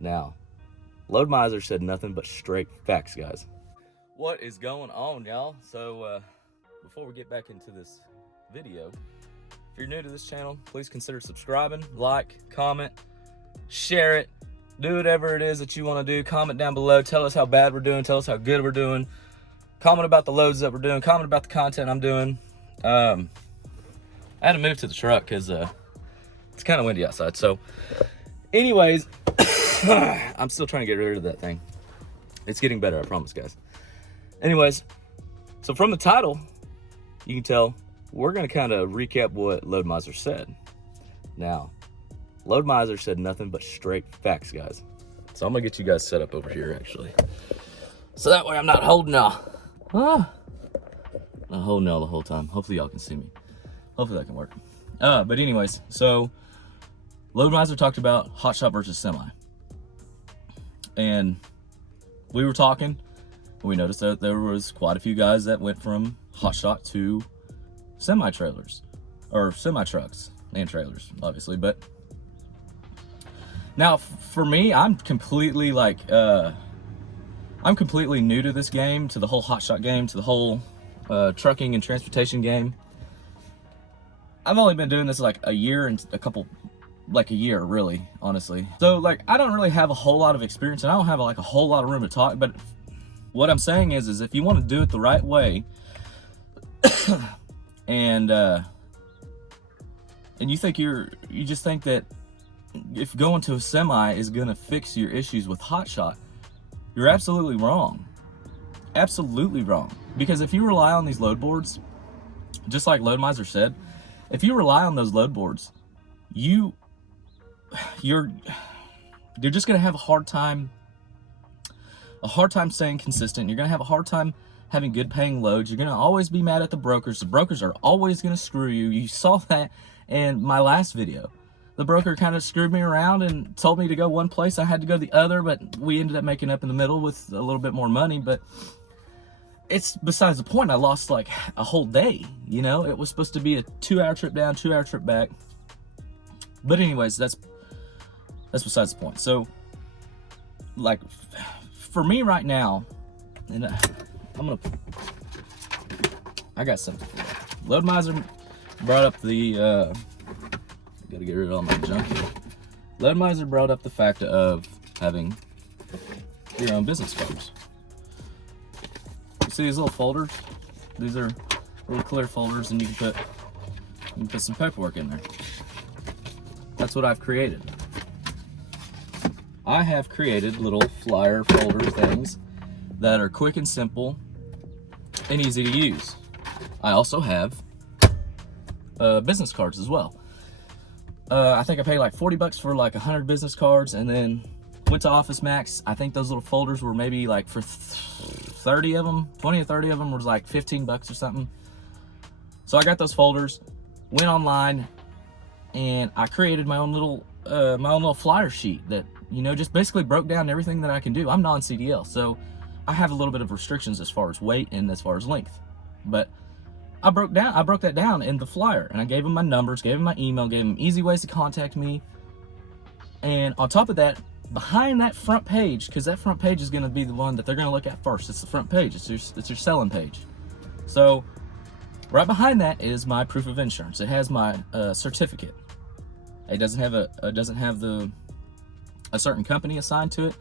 Now, Load Mizer said nothing but straight facts, guys. What is going on, y'all? So, before we get back into this video, if you're new to this channel, please consider subscribing, like, comment, share it, do whatever it is that you want to do. Comment down below, tell us how bad we're doing, tell us how good we're doing. Comment about the loads that we're doing, comment about the content I'm doing. I had to move to the truck because it's kind of windy outside. So anyways, I'm still trying to get rid of that thing. It's getting better, I promise, guys. Anyways, so from the title, you can tell we're going to kind of recap what Load Mizer said. Now, Load Mizer said nothing but straight facts, guys. So I'm going to get you guys set up over here, actually. So that way I'm not holding y'all. Not holding y'all the whole time. Hopefully y'all can see me. Hopefully that can work. But anyways, so Load Mizer talked about hot shot versus semi. And we were talking, and we noticed that there was quite a few guys that went from hot shot to semi-trailers. Or semi-trucks and trailers, obviously. But now, for me, I'm completely new to this game, to the whole hot shot game, to the whole trucking and transportation game. I've only been doing this like a year and a year really, honestly. So like, I don't really have a whole lot of experience, and I don't have like a whole lot of room to talk, but what I'm saying is if you want to do it the right way, and you just think that if going to a semi is gonna fix your issues with hot shot, you're absolutely wrong. Absolutely wrong. Because if you rely on these load boards, just like Load Mizer said, if you rely on those load boards, you're just gonna have a hard time staying consistent. You're gonna have a hard time having good paying loads. You're gonna always be mad at the brokers. The brokers are always gonna screw you. You saw that in my last video. The broker kind of screwed me around and told me to go one place. I had to go the other, but we ended up making up in the middle with a little bit more money. But it's besides the point. I lost like a whole day, you know? It was supposed to be a 2-hour trip down, 2-hour trip back. But anyways, that's besides the point. So, like, for me right now, and I got something for you. Load Mizer brought up the, gotta get rid of all my junk here. Load Mizer brought up the fact of having your own business cards. You see these little folders? These are little clear folders, and you can put some paperwork in there. That's what I've created. I have created little flyer folder things that are quick and simple and easy to use. I also have business cards as well. I think I paid like 40 bucks for like 100 business cards, and then went to Office Max. I think those little folders were maybe like for 30 of them, 20 or 30 of them was like 15 bucks or something. So I got those folders, went online, and I created my own little flyer sheet that, you know, just basically broke down everything that I can do. I'm non-CDL, so I have a little bit of restrictions as far as weight and as far as length. But I broke that down in the flyer, and I gave them my numbers, gave them my email, gave them easy ways to contact me. And on top of that, behind that front page, because that front page is going to be the one that they're going to look at first. It's the front page. It's your selling page. So right behind that is my proof of insurance. It has my certificate. It doesn't have a certain company assigned to it.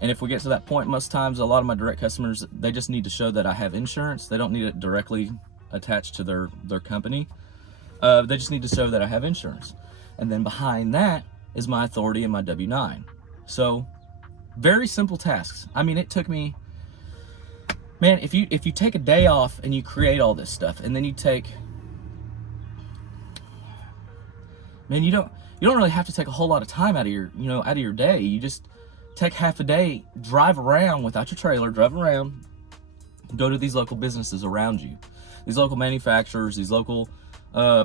And if we get to that point, most times a lot of my direct customers, they just need to show that I have insurance. They don't need it directly attached to their company. They just need to show that I have insurance. And then behind that is my authority and my W-9. So very simple tasks. I mean, it took me, man, if you take a day off and you create all this stuff, and then you take, man, you don't really have to take a whole lot of time out of your day. You just take half a day, drive around without your trailer, drive around, go to these local businesses around you, these local manufacturers, these local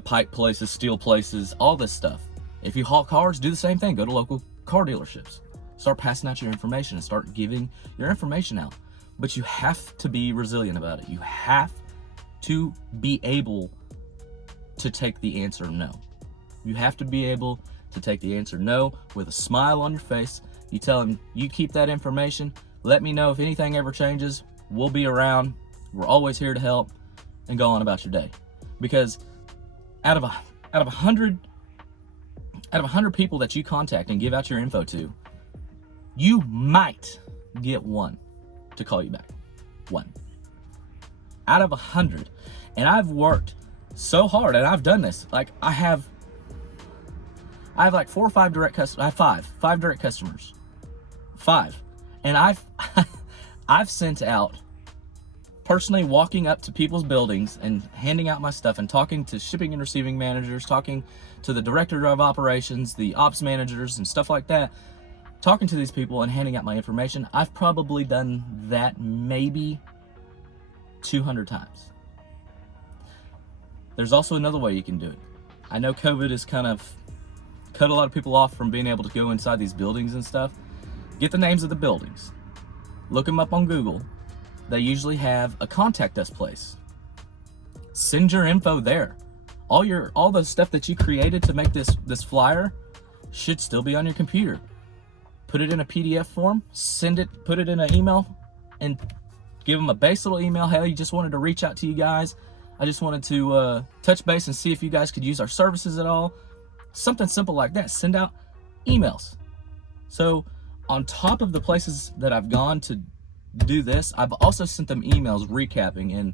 pipe places, steel places, all this stuff. If you haul cars, do the same thing. Go to local car dealerships. Start passing out your information and start giving your information out. But you have to be resilient about it. You have to be able to take the answer no. You have to be able to take the answer no with a smile on your face You tell them you keep that information. Let me know if anything ever changes. We'll be around. We're always here to help, and go on about your day. Because out of 100 people that you contact and give out your info to, you might get one to call you back. One out of 100. And I've worked so hard, and I've done this. Like I have like 4 or 5 direct customers. I have five direct customers. 5. And I've sent out, personally walking up to people's buildings and handing out my stuff and talking to shipping and receiving managers, talking to the director of operations, the ops managers and stuff like that, talking to these people and handing out my information. I've probably done that maybe 200 times. There's also another way you can do it. I know COVID has kind of cut a lot of people off from being able to go inside these buildings and stuff. Get the names of the buildings. Look them up on Google. They usually have a contact us place. Send your info there. All the stuff that you created to make this flyer should still be on your computer. Put it in a PDF form, send it, put it in an email, and give them a base little email. Hey, just wanted to reach out to you guys. I just wanted to touch base and see if you guys could use our services at all. Something simple like that. Send out emails. So on top of the places that I've gone to do this, I've also sent them emails recapping and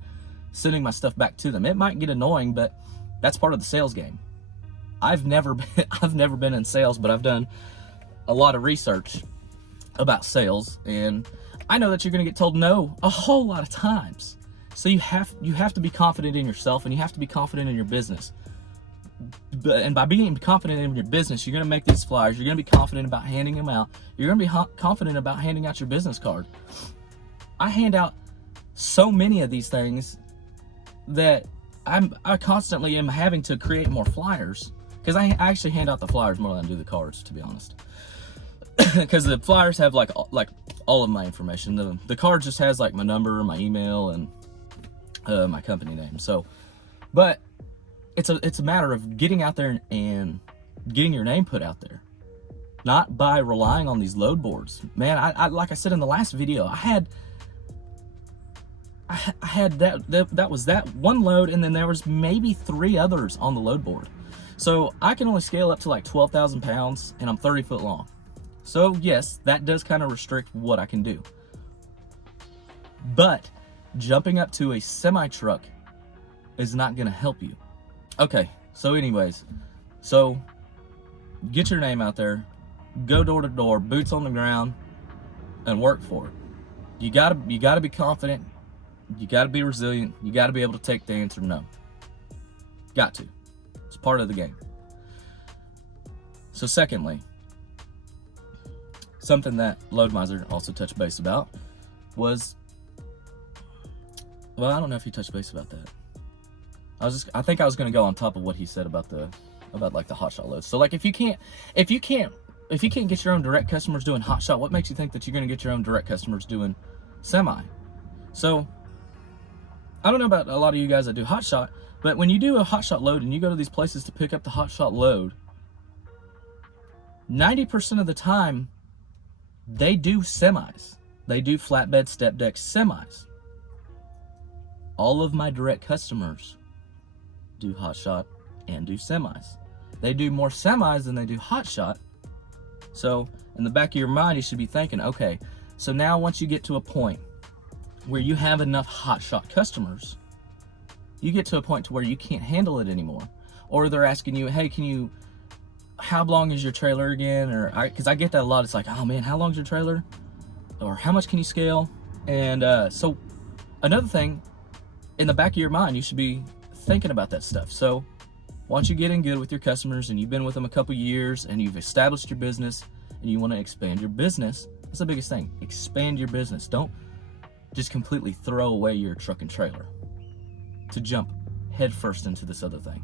sending my stuff back to them. It might get annoying, but that's part of the sales game. I've never been in sales, but I've done a lot of research about sales, and I know that you're going to get told no a whole lot of times. So you have to be confident in yourself, and you have to be confident in your business. And by being confident in your business, you're going to make these flyers. You're going to be confident about handing them out. You're going to be confident about handing out your business card. I hand out so many of these things that I constantly am having to create more flyers, because I actually hand out the flyers more than I do the cards, to be honest. Because the flyers have like all of my information. The card just has like my number, my email, and my company name. So, but it's a matter of getting out there and getting your name put out there, not by relying on these load boards. Man, I like I said in the last video, I had that was that one load, and then there was maybe 3 others on the load board. So I can only scale up to like 12,000 pounds, and I'm 30 foot long. So yes, that does kind of restrict what I can do. But jumping up to a semi truck is not going to help you. Okay, so anyways, so get your name out there, go door to door, boots on the ground, and work for it. You gotta be confident. You gotta be resilient. You gotta be able to take the answer no. Got to. It's part of the game. So secondly, something that Load Mizer also touched base about was, well, I don't know if he touched base about that. I think I was going to go on top of what he said about like the hotshot loads. So like if you can't get your own direct customers doing hotshot, what makes you think that you're going to get your own direct customers doing semi? So I don't know about a lot of you guys that do hotshot, but when you do a hotshot load and you go to these places to pick up the hotshot load, 90% of the time they do semis. They do flatbed step deck semis. All of my direct customers do hotshot and do semis. They do more semis than they do hotshot. So in the back of your mind, you should be thinking, okay, so now once you get to a point where you have enough hotshot customers, you get to a point to where you can't handle it anymore. Or they're asking you, hey, how long is your trailer again? Or because I get that a lot. It's like, oh man, how long's your trailer? Or how much can you scale? And so another thing, in the back of your mind, you should be thinking about that stuff. So once you get in good with your customers and you've been with them a couple years and you've established your business and you want to expand your business, that's the biggest thing. Expand your business. Don't just completely throw away your truck and trailer to jump headfirst into this other thing.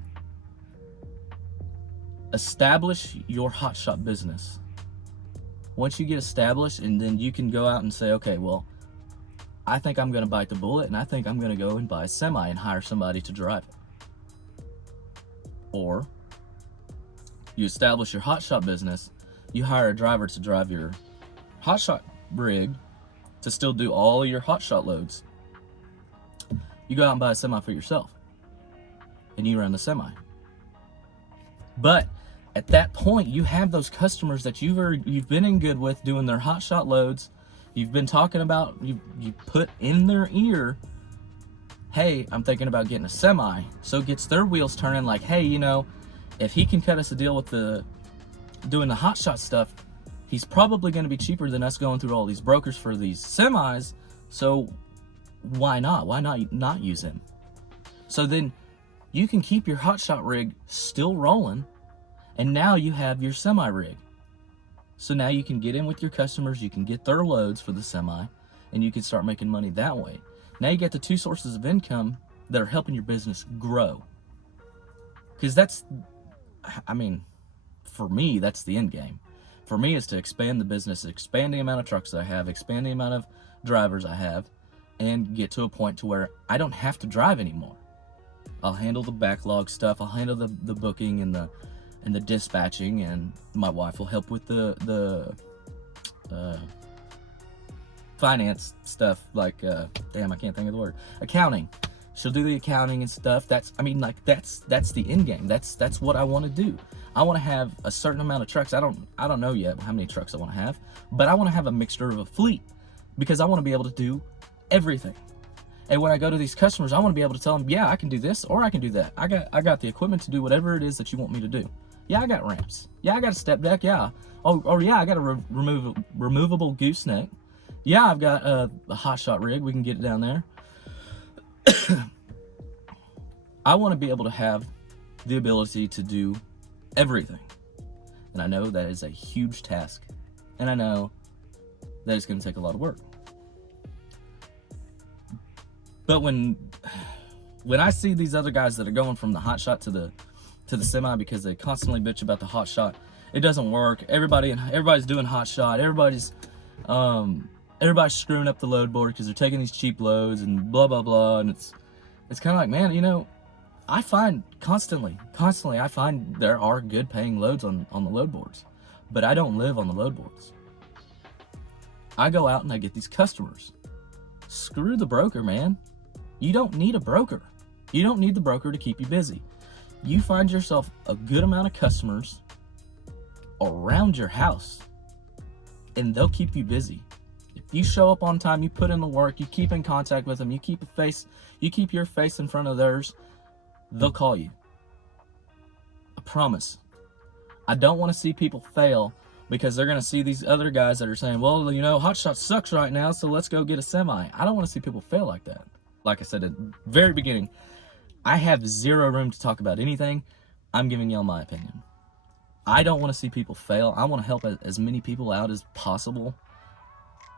Establish your hotshot business. Once you get established, and then you can go out and say, okay, well, I think I'm going to bite the bullet, and I think I'm going to go and buy a semi and hire somebody to drive it. Or you establish your hotshot business, you hire a driver to drive your hotshot rig to still do all of your hotshot loads, you go out and buy a semi for yourself, and you run the semi. But at that point, you have those customers that you've been in good with doing their hotshot loads. You've been talking about, you put in their ear, hey, I'm thinking about getting a semi. So it gets their wheels turning like, hey, you know, if he can cut us a deal with doing the hotshot stuff, he's probably going to be cheaper than us going through all these brokers for these semis. So why not? Why not use him? So then you can keep your hotshot rig still rolling, and now you have your semi rig. So now you can get in with your customers, you can get their loads for the semi, and you can start making money that way. Now you get the two sources of income that are helping your business grow. Because that's, I mean, for me, that's the end game. For me, is to expand the business, expand the amount of trucks that I have, expand the amount of drivers I have, and get to a point to where I don't have to drive anymore. I'll handle the backlog stuff, I'll handle the booking and the dispatching, and my wife will help with the finance stuff, like damn, I can't think of the word, accounting. She'll do the accounting and stuff. That's the end game. That's what I want to do. I want to have a certain amount of trucks. I don't know yet how many trucks I want to have, but I want to have a mixture of a fleet, because I want to be able to do everything. And when I go to these customers, I want to be able to tell them, yeah, I can do this or I can do that. I got the equipment to do whatever it is that you want me to do. Yeah, I got ramps. Yeah, I got a step deck. Yeah. Oh yeah, I got a removable gooseneck. Yeah, I've got a hotshot rig. We can get it down there. I want to be able to have the ability to do everything. And I know that is a huge task. And I know that it's going to take a lot of work. But when I see these other guys that are going from the hotshot to the semi because they constantly bitch about the hotshot, it doesn't work. Everybody's doing hotshot. Everybody's screwing up the load board because they're taking these cheap loads and blah blah blah. And it's kind of like, man, you know, I find constantly I find there are good paying loads on the load boards, but I don't live on the load boards. I go out and I get these customers. Screw the broker, man. You don't need a broker. You don't need the broker to keep you busy. You find yourself a good amount of customers around your house, and they'll keep you busy. If you show up on time, you put in the work, you keep in contact with them, you keep your face in front of theirs, they'll call you. I promise. I don't want to see people fail because they're going to see these other guys that are saying, well, you know, hotshot sucks right now, so let's go get a semi. I don't want to see people fail like that. Like I said at the very beginning, I have zero room to talk about anything. I'm giving y'all my opinion. I don't want to see people fail. I want to help as many people out as possible.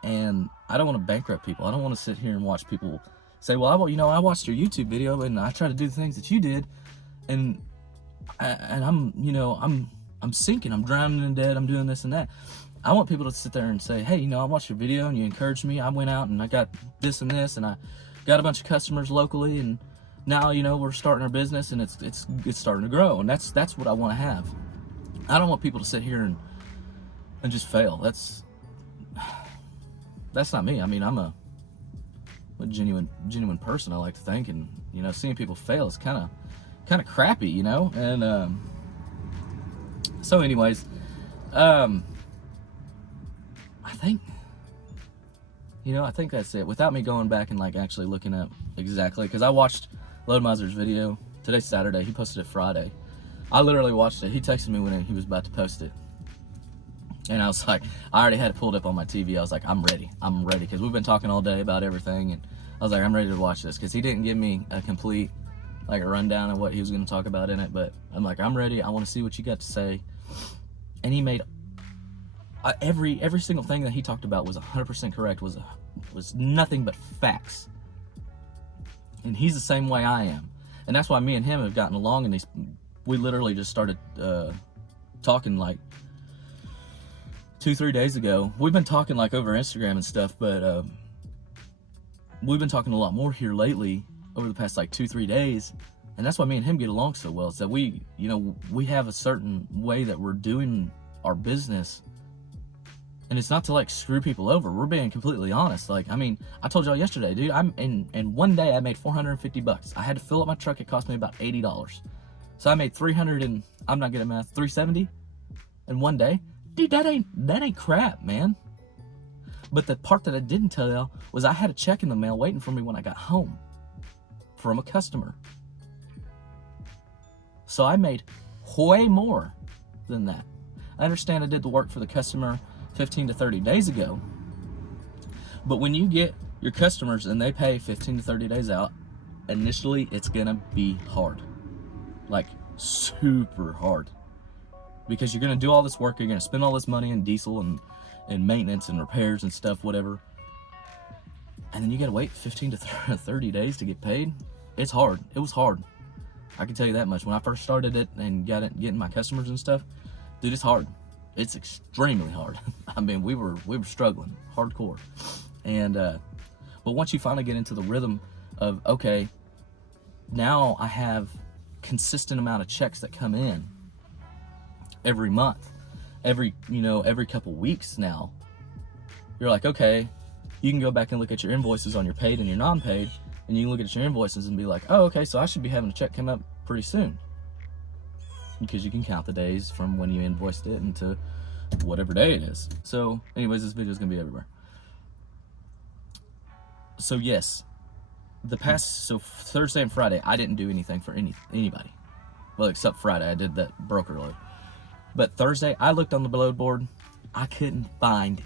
And I don't want to bankrupt people. I don't want to sit here and watch people say, well, I watched your YouTube video and I tried to do the things that you did, and I'm sinking, I'm drowning in debt, I'm doing this and that. I want people to sit there and say, hey, you know, I watched your video and you encouraged me. I went out and I got this and this, and I got a bunch of customers locally, and now, you know, we're starting our business and it's starting to grow. And that's what I want to have. I don't want people to sit here and just fail. That's not me. I mean, I'm a genuine person, I like to think, and you know, seeing people fail is kind of crappy, you know. And so anyways, I think that's it, without me going back and like actually looking up exactly, because I watched Load Mizer's video. Today's Saturday, he posted it Friday. I literally watched it. He texted me when he was about to post it, and I was like, I already had it pulled up on my TV. I was like, I'm ready, because we've been talking all day about everything, and I was like, I'm ready to watch this, because he didn't give me a complete like a rundown of what he was going to talk about in it, but I'm like, I'm ready. I want to see what you got to say. And he made every single thing that he talked about was 100% correct, was nothing but facts. And he's the same way I am, and that's why me and him have gotten along. And we literally just started talking like 2-3 days ago. We've been talking like over Instagram and stuff, but we've been talking a lot more here lately over the past like 2-3 days. And that's why me and him get along so well. It's that we have a certain way that we're doing our business, And it's not to like screw people over. We're being completely honest. Like, I mean, I told y'all yesterday, dude, in one day I made 450 bucks. I had to fill up my truck. It cost me about $80. So I made 300 and, I'm not good at math, 370 in one day. Dude, that ain't crap, man. But the part that I didn't tell y'all was I had a check in the mail waiting for me when I got home from a customer. So I made way more than that. I understand I did the work for the customer 15 to 30 days ago, but when you get your customers and they pay 15 to 30 days out, initially it's gonna be hard, like super hard, because you're gonna do all this work, you're gonna spend all this money in diesel and maintenance and repairs and stuff, whatever, and then you gotta wait 15 to 30 days to get paid. It's hard. It was hard. I can tell you that much. When I first started it and getting my customers and stuff, dude, it's hard. It's extremely hard. I mean, we were struggling hardcore. And but once you finally get into the rhythm of, okay, now I have consistent amount of checks that come in every month, every couple weeks now, you're like, okay, you can go back and look at your invoices on your paid and your non-paid, and you can look at your invoices and be like, oh, okay, so I should be having a check come up pretty soon. Because you can count the days from when you invoiced it into whatever day it is. So anyways, this video is gonna be everywhere. So yes, so Thursday and Friday, I didn't do anything for anybody. Well, except Friday, I did that broker load. But Thursday, I looked on the load board, I couldn't find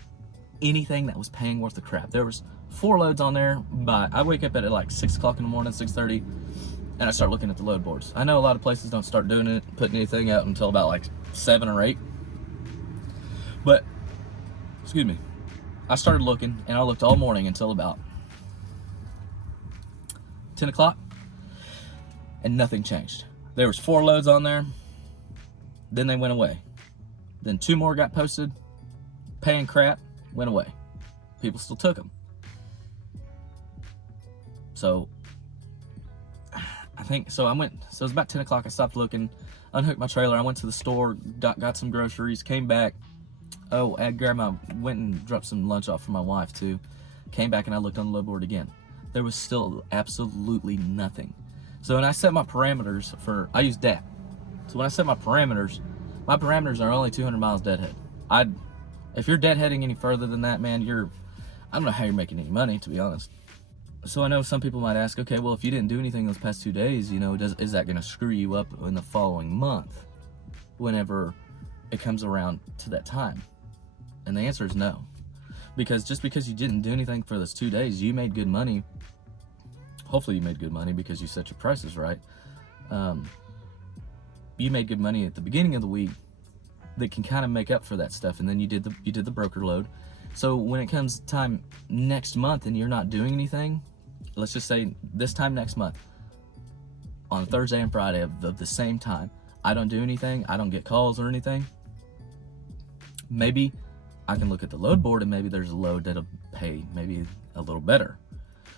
anything that was paying worth of crap. There was 4 loads on there, but I wake up at like 6 o'clock in the morning, 6:30, and I start looking at the load boards. I know a lot of places don't start doing it, putting anything out until about like 7 or 8. But, excuse me, I started looking, and I looked all morning until about 10 o'clock, and nothing changed. There was 4 loads on there, then they went away. Then 2 more got posted, paying crap, went away. People still took them. So, I think, so it was about 10 o'clock, I stopped looking, unhooked my trailer, I went to the store, got some groceries, came back. Oh, I went and dropped some lunch off for my wife too. Came back and I looked on the load board again. There was still absolutely nothing. So when I set my parameters I use DAT. So when I set my parameters are only 200 miles deadhead. If you're deadheading any further than that, man, I don't know how you're making any money, to be honest. So I know some people might ask, okay, well, if you didn't do anything those past 2 days, is that going to screw you up in the following month whenever it comes around to that time? And the answer is no. Because just because you didn't do anything for those 2 days, you made good money. Hopefully you made good money because you set your prices right. You made good money at the beginning of the week that can kind of make up for that stuff, and then you did the broker load. So when it comes time next month and you're not doing anything, let's just say this time next month, on Thursday and Friday of the same time, I don't do anything, I don't get calls or anything, maybe I can look at the load board and maybe there's a load that'll pay maybe a little better.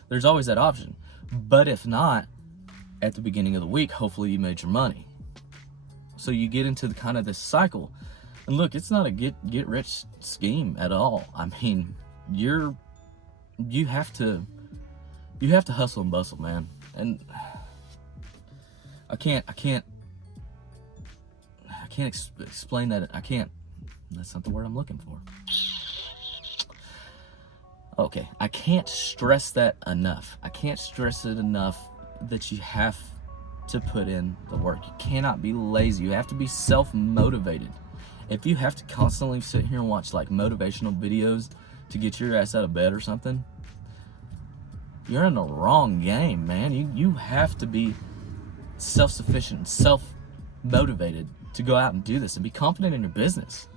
There's always that option. But if not, at the beginning of the week, hopefully you made your money. So you get into the kind of this cycle. And look, it's not a get rich scheme at all. I mean, you have to hustle and bustle, man. And I can't explain that. That's not the word I'm looking for. Okay, I can't stress that enough. I can't stress it enough that you have to put in the work. You cannot be lazy. You have to be self-motivated. If you have to constantly sit here and watch like motivational videos to get your ass out of bed or something, you're in the wrong game, man. You have to be self-sufficient, self-motivated to go out and do this and be confident in your business.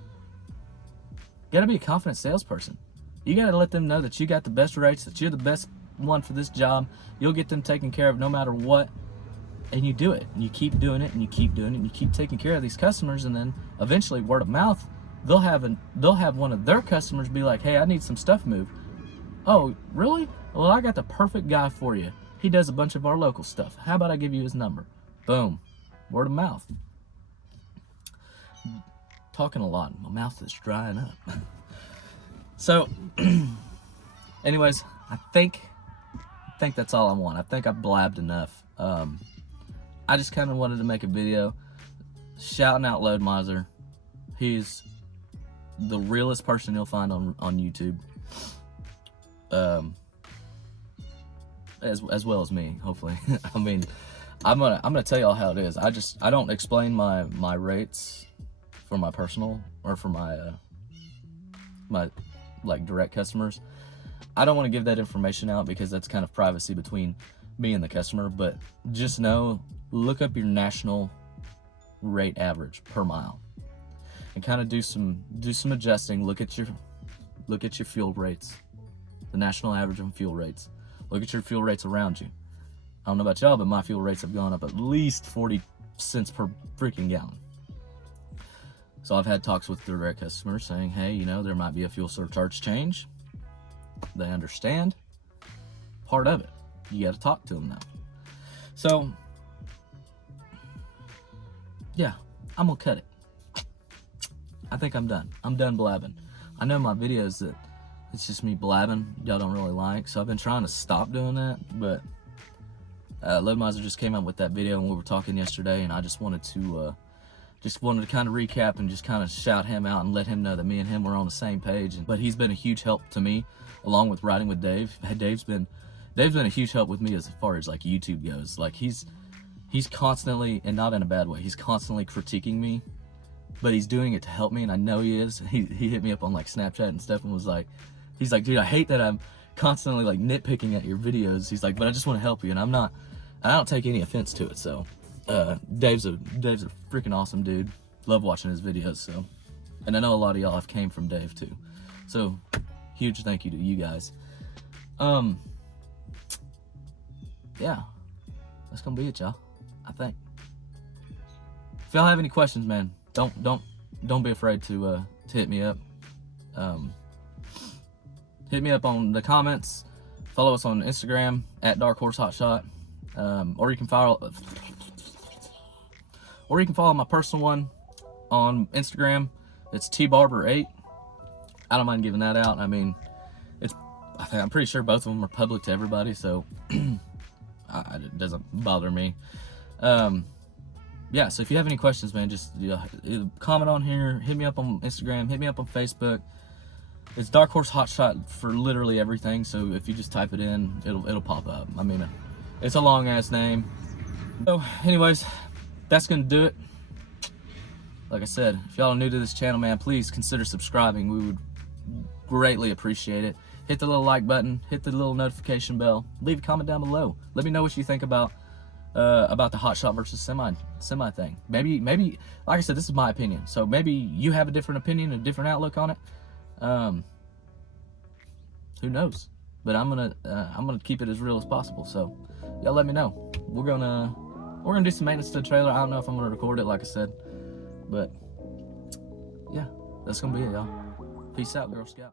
You gotta be a confident salesperson. You gotta let them know that you got the best rates, that you're the best one for this job. You'll get them taken care of no matter what. And you do it, and you keep doing it, and you keep doing it, and you keep taking care of these customers, and then eventually, word of mouth, they'll have one of their customers be like, hey, I need some stuff moved. Oh, really? Well, I got the perfect guy for you. He does a bunch of our local stuff. How about I give you his number? Boom. Word of mouth. Talking a lot. My mouth is drying up. So, anyways, I think that's all I want. I think I've blabbed enough. I just kind of wanted to make a video shouting out Load Mizer. He's the realest person you'll find on YouTube, as well as me, hopefully. I mean, I'm gonna tell y'all how it is. I don't explain my rates for my personal or for my like direct customers. I don't want to give that information out because that's kind of privacy between me and the customer, but just know, look up your national rate average per mile and kind of do some adjusting. Look at your fuel rates, the national average on fuel rates. Look at your fuel rates around you. I don't know about y'all, but my fuel rates have gone up at least 40 cents per freaking gallon. So I've had talks with direct customers saying, hey, you know, there might be a fuel surcharge change. They understand part of it. You got to talk to them now. So, yeah, I'm gonna cut it. I think I'm done. I'm done blabbing. I know my videos that it's just me blabbing, y'all don't really like, so I've been trying to stop doing that, but Load Mizer just came out with that video and we were talking yesterday, and I just wanted to kind of recap and just kind of shout him out and let him know that me and him were on the same page. But he's been a huge help to me, along with riding with Dave. Dave's been a huge help with me as far as like YouTube goes. Like he's constantly, and not in a bad way, he's constantly critiquing me, but he's doing it to help me, and I know he is. He hit me up on like Snapchat and stuff and was like, he's like, dude, I hate that I'm constantly like nitpicking at your videos. He's like, but I just want to help you, and I don't take any offense to it. So Dave's a freaking awesome dude. Love watching his videos. So, and I know a lot of y'all have came from Dave too. So huge thank you to you guys. Yeah, that's gonna be it, y'all. I think. If y'all have any questions, man, don't be afraid to hit me up. Hit me up on the comments. Follow us on Instagram at Dark Horse Hotshot, or you can follow my personal one on Instagram. It's tbarber8. I don't mind giving that out. I mean, I'm pretty sure both of them are public to everybody, so it doesn't bother me. Yeah, so if you have any questions, man, just comment on here, hit me up on Instagram, hit me up on Facebook. It's Dark Horse Hotshot for literally everything, so if you just type it in, it'll pop up. I mean, it's a long ass name. So anyways, that's gonna do it. Like I said, if y'all are new to this channel, man, please consider subscribing. We would greatly appreciate it. Hit the little like button, hit the little notification bell, leave a comment down below. Let me know what you think about the hot shot versus semi thing. Maybe like I said, this is my opinion, so maybe you have a different opinion, a different outlook on it. Who knows? But I'm gonna keep it as real as possible. So y'all let me know. We're gonna do some maintenance to the trailer. I don't know if I'm gonna record it, like I said, but yeah, that's gonna be it, y'all. Peace out, Girl Scout.